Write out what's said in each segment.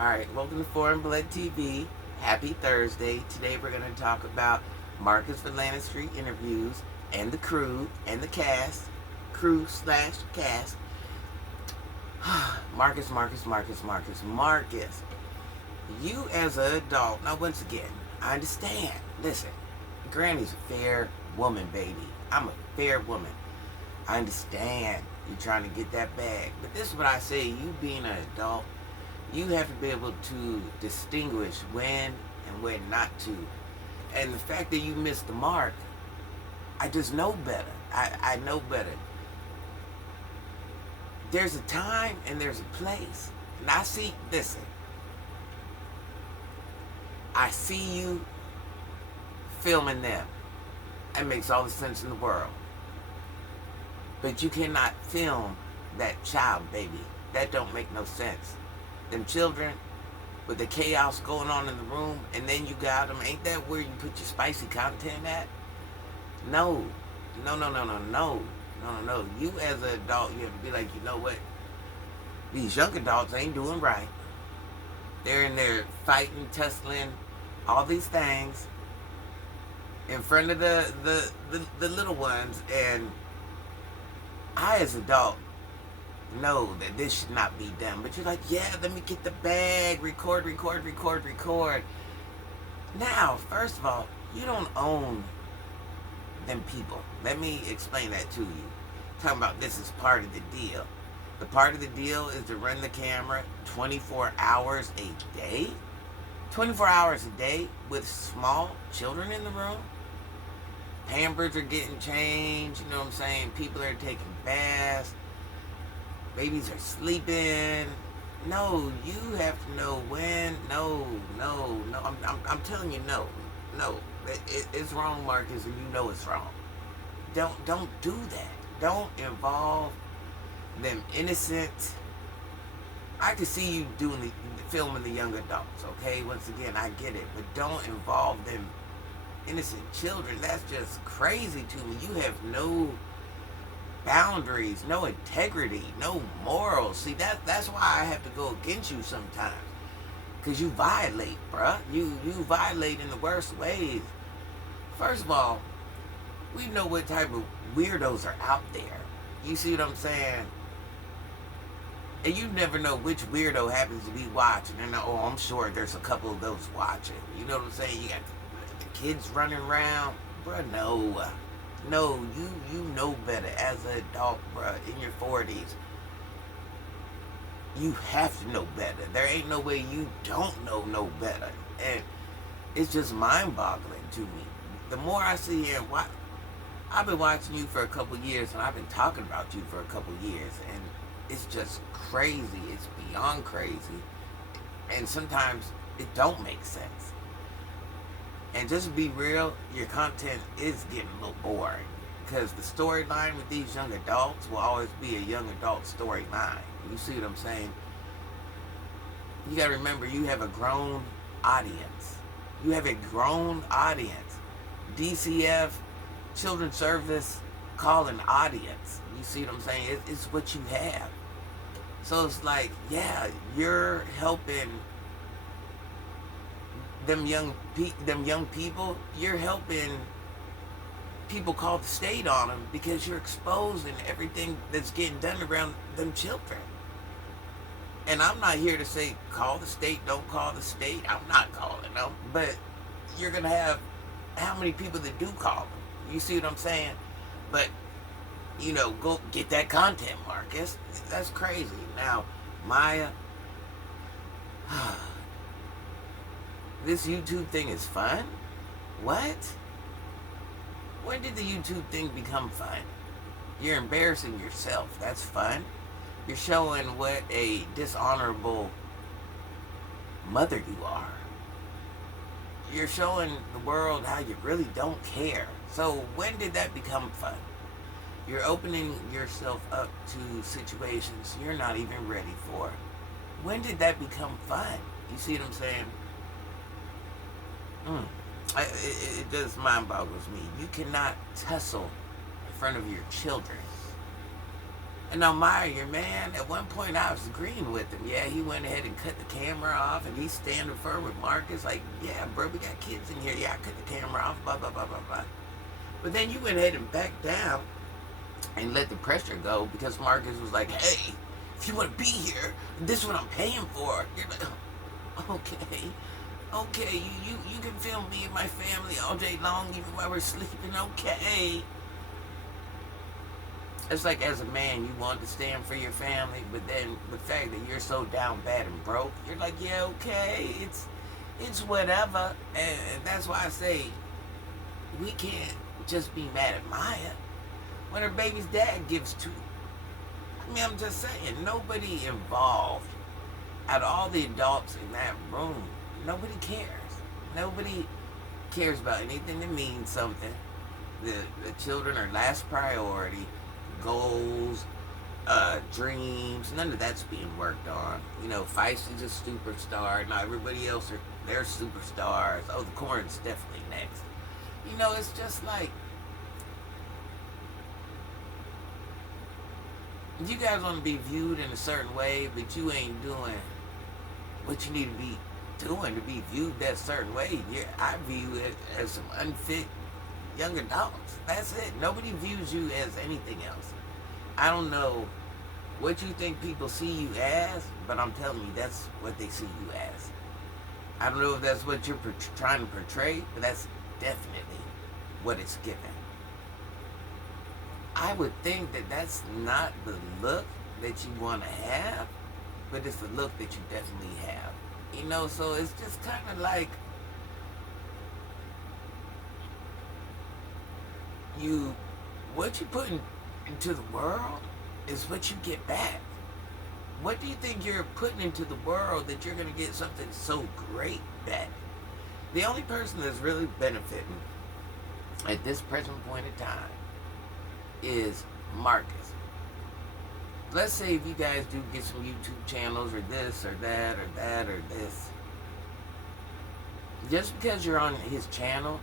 Alright, welcome to Foreign Blood TV. Happy Thursday. Today we're going to talk about Marcus Verlander Street interviews and the crew and the cast. Crew slash cast. Marcus. You as an adult, now once again, I understand. Listen, Granny's a fair woman, baby. I'm a fair woman. I understand you're trying to get that bag. But this is what I say, you being an adult, you have to be able to distinguish when and when not to. And the fact that you missed the mark, I just know better. I know better. There's a time and there's a place. And I see you filming them. That makes all the sense in the world. But you cannot film that child, baby. That don't make no sense. Them children with the chaos going on in the room, and then you got them. Ain't that where you put your spicy content at? No. You as an adult, you have to be like, you know what? These young adults ain't doing right. They're in there fighting, tussling, all these things in front of the little ones, and I as an adult know that this should not be done. But you're like, yeah, let me get the bag, record. Now, first of all, you don't own them people. Let me explain that to you. Talking about this is part of the deal. The part of the deal is to run the camera 24 hours a day. 24 hours a day with small children in the room. Pampers are getting changed, you know what I'm saying? People are taking baths. Babies are sleeping. No, you have to know when. No. I'm telling you, no. It's wrong, Marcus, and you know it's wrong. Don't do that. Don't involve them innocent. I can see you doing filming the young adults. Okay, once again, I get it, but don't involve them innocent children. That's just crazy to me. You have no boundaries, no integrity, no morals. See, that's why I have to go against you sometimes. Because you violate, bruh. You violate in the worst ways. First of all, we know what type of weirdos are out there. You see what I'm saying? And you never know which weirdo happens to be watching. And I'm sure there's a couple of those watching. You know what I'm saying? You got the kids running around. Bruh, no, you know better as an adult, bruh, in your 40s. You have to know better. There ain't no way you don't know no better. And it's just mind-boggling to me. The more I see here, I've been watching you for a couple years, and I've been talking about you for a couple years, and it's just crazy. It's beyond crazy. And sometimes it don't make sense. And just to be real, your content is getting a little boring. Because the storyline with these young adults will always be a young adult storyline. You see what I'm saying? You got to remember, you have a grown audience. You have a grown audience. DCF, Children's Service, call an audience. You see what I'm saying? It's what you have. So it's like, yeah, you're helping them young people. You're helping people call the state on them because you're exposing everything that's getting done around them children. And I'm not here to say call the state, don't call the state. I'm not calling them. But you're going to have how many people that do call them? You see what I'm saying? But, go get that content, Marcus. That's crazy. Now, Maya, this YouTube thing is fun? What? When did the YouTube thing become fun? You're embarrassing yourself. That's fun. You're showing what a dishonorable mother you are. You're showing the world how you really don't care. So when did that become fun? You're opening yourself up to situations you're not even ready for. When did that become fun? You see what I'm saying? It just mind boggles me. You cannot tussle in front of your children. And now Meyer, man, at one point I was agreeing with him. Yeah, he went ahead and cut the camera off, and he's standing firm with Marcus. Like, yeah, bro, we got kids in here. Yeah, I cut the camera off, blah, blah, blah, blah, blah. But then you went ahead and backed down and let the pressure go because Marcus was like, hey, if you want to be here, this is what I'm paying for. You're like, okay. Okay, you can film me and my family all day long, even while we're sleeping. Okay. It's like as a man, you want to stand for your family, but then the fact that you're so down bad and broke, you're like, yeah, okay, it's whatever. And that's why I say we can't just be mad at Maya when her baby's dad gives two. I mean, I'm just saying, nobody involved, out of all the adults in that room, nobody cares. Nobody cares about anything that means something. The children are last priority. Goals, dreams, none of that's being worked on. You know, Feisty's a superstar. Now everybody else they're superstars. Oh, the corn's definitely next. You know, it's just like, you guys want to be viewed in a certain way, but you ain't doing what you need to be doing to be viewed that certain way. Yeah, I view it as some unfit young adults. That's it. Nobody views you as anything else. I don't know what you think people see you as, but I'm telling you, that's what they see you as. I don't know if that's what you're trying to portray, but that's definitely what it's given. I would think that that's not the look that you want to have, but it's the look that you definitely have. You know, so it's just kind of like what you put into the world is what you get back. What do you think you're putting into the world that you're going to get something so great back? The only person that's really benefiting at this present point in time is Marcus. Let's say if you guys do get some YouTube channels or this or that or that or this, just because you're on his channel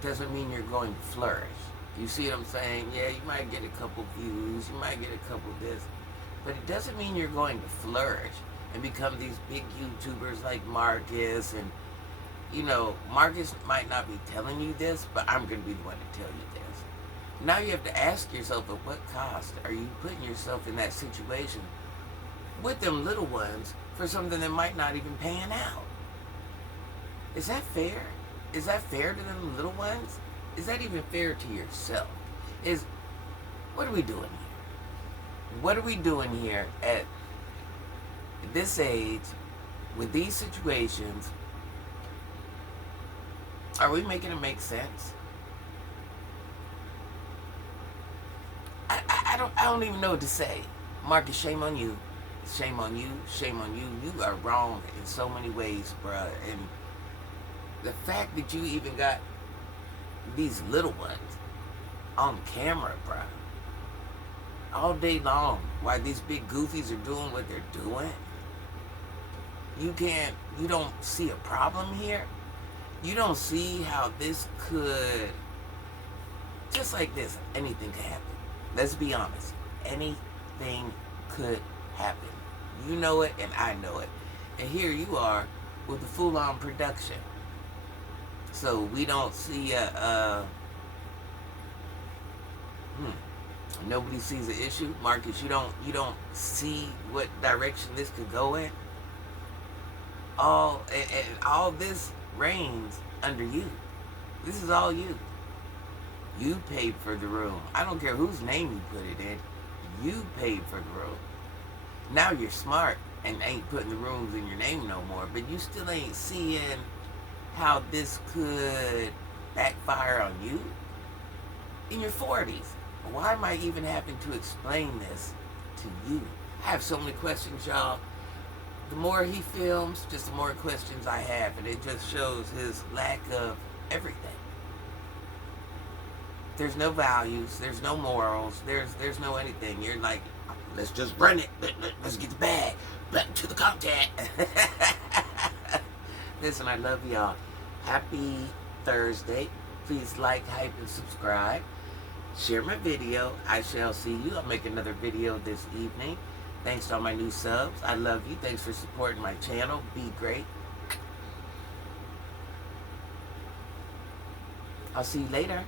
doesn't mean you're going to flourish. You see what I'm saying? Yeah, you might get a couple views, you might get a couple this, but it doesn't mean you're going to flourish and become these big YouTubers like Marcus. And, you know, Marcus might not be telling you this, but I'm going to be the one to tell you this. Now you have to ask yourself, at what cost are you putting yourself in that situation with them little ones for something that might not even pan out? Is that fair? Is that fair to them little ones? Is that even fair to yourself? What are we doing here? What are we doing here at this age with these situations? Are we making it make sense? I don't even know what to say. Marcus, shame on you. Shame on you. Shame on you. You are wrong in so many ways, bruh. And the fact that you even got these little ones on camera, bruh, all day long, while these big goofies are doing what they're doing, you don't see a problem here? You don't see how this could, just like this, anything could happen. Let's be honest. Anything could happen. You know it and I know it. And here you are with the full-on production. So we don't see nobody sees the issue. Marcus, you don't see what direction this could go in. All this reigns under you. This is all you. You paid for the room. I don't care whose name you put it in. You paid for the room. Now you're smart and ain't putting the rooms in your name no more, but you still ain't seeing how this could backfire on you in your 40s. Why am I even having to explain this to you? I have so many questions, y'all. The more he films, just the more questions I have, and it just shows his lack of everything. There's no values, there's no morals, there's no anything. You're like, let's just run it, let's get the bag, back to the content. Listen, I love y'all. Happy Thursday. Please like, hype, and subscribe. Share my video. I shall see you. I'll make another video this evening. Thanks to all my new subs. I love you. Thanks for supporting my channel. Be great. I'll see you later.